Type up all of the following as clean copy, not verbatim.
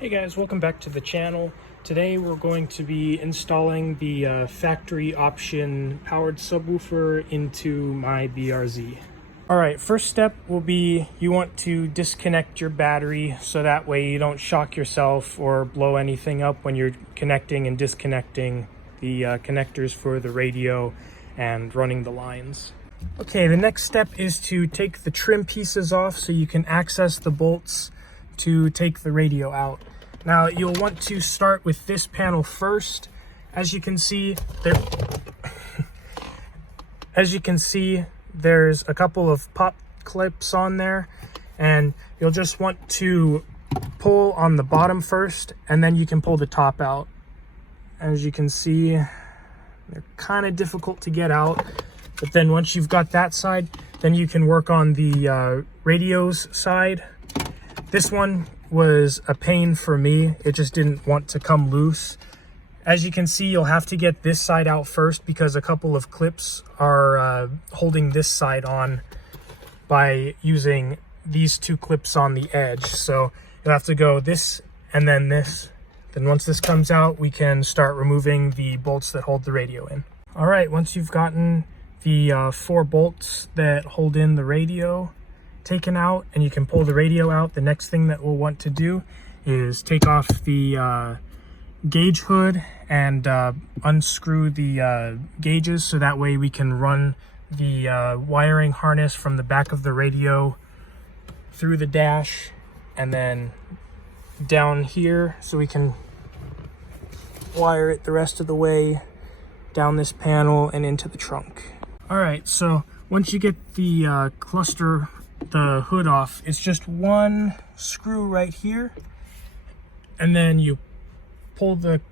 Hey guys, welcome back to the channel. Today we're going to be installing the factory option powered subwoofer into my BRZ. Alright, first step will be you want to disconnect your battery so that way you don't shock yourself or blow anything up when you're connecting and disconnecting the connectors for the radio and running the lines. Okay, the next step is to take the trim pieces off so you can access the bolts to take the radio out. Now you'll want to start with this panel first. As you can see, there's a couple of pop clips on there, and you'll just want to pull on the bottom first, and then you can pull the top out. As you can see, they're kind of difficult to get out, but then once you've got that side, then you can work on the radio's side. This one was a pain for me. It just didn't want to come loose. As you can see, you'll have to get this side out first because a couple of clips are holding this side on by using these two clips on the edge. So you'll have to go this and then this. Then once this comes out, we can start removing the bolts that hold the radio in. All right, once you've gotten the 4 bolts that hold in the radio taken out and you can pull the radio out, the next thing that we'll want to do is take off the gauge hood and unscrew the gauges so that way we can run the wiring harness from the back of the radio through the dash and then down here so we can wire it the rest of the way down this panel and into the trunk. All right, so once you get the the hood off, it's just one screw right here, and then you pull the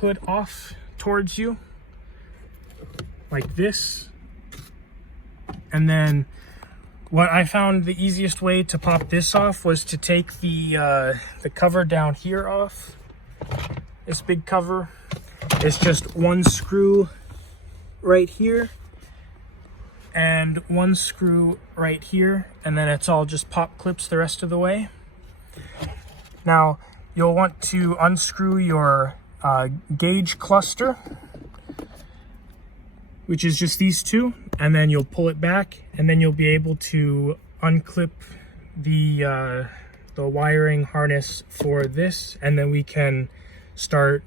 hood off towards you like this. And then what I found the easiest way to pop this off was to take the cover down here off. This big cover is just one screw right here and one screw right here, and then it's all just pop clips the rest of the way. Now you'll want to unscrew your gauge cluster, which is just these two, and then you'll pull it back, and then you'll be able to unclip the wiring harness for this, and then we can start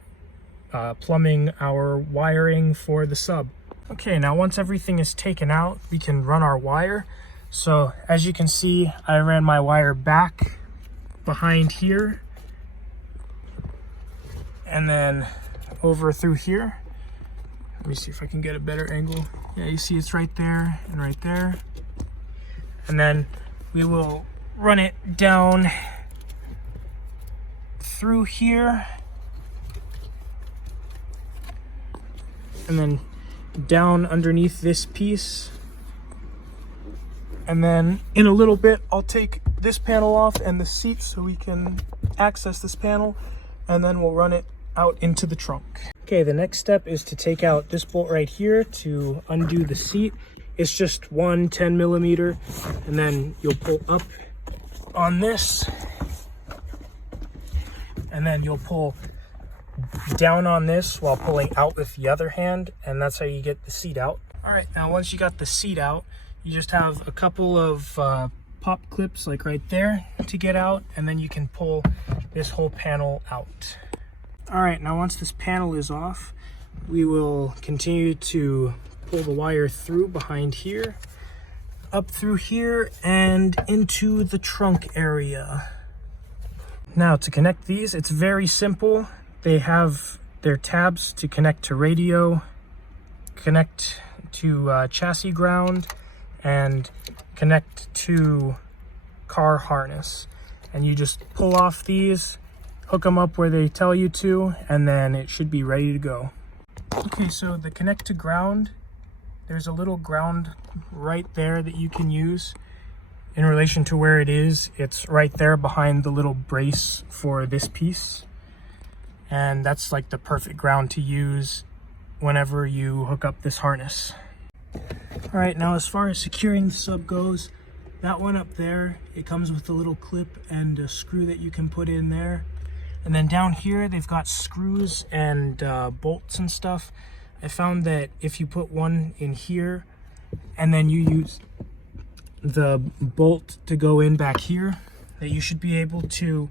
plumbing our wiring for the sub. Okay, now once everything is taken out, we can run our wire. So as you can see, I ran my wire back behind here and then over through here. Let me see if I can get a better angle. Yeah, you see it's right there and right there. And then we will run it down through here and then down underneath this piece. And then in a little bit I'll take this panel off and the seat so we can access this panel, and then we'll run it out into the trunk. Okay, the next step is to take out this bolt right here to undo the seat. It's just one 10mm, and then you'll pull up on this and then you'll pull down on this while pulling out with the other hand, and that's how you get the seat out. All right, now once you got the seat out, you just have a couple of pop clips like right there to get out, and then you can pull this whole panel out. All right, now once this panel is off, we will continue to pull the wire through behind here, up through here, and into the trunk area. Now to connect these, it's very simple. They have their tabs to connect to radio, connect to chassis ground, and connect to car harness. And you just pull off these, hook them up where they tell you to, and then it should be ready to go. Okay, so the connect to ground, there's a little ground right there that you can use. In relation to where it is, it's right there behind the little brace for this piece. And that's like the perfect ground to use whenever you hook up this harness. All right, now as far as securing the sub goes, that one up there, it comes with a little clip and a screw that you can put in there. And then down here, they've got screws and bolts and stuff. I found that if you put one in here and then you use the bolt to go in back here, that you should be able to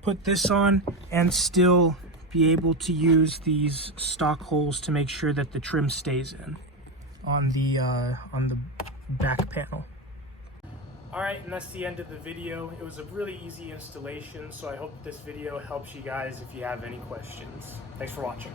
put this on and still be able to use these stock holes to make sure that the trim stays in on the back panel. All right, and that's the end of the video. It was a really easy installation, so I hope this video helps you guys if you have any questions. Thanks for watching.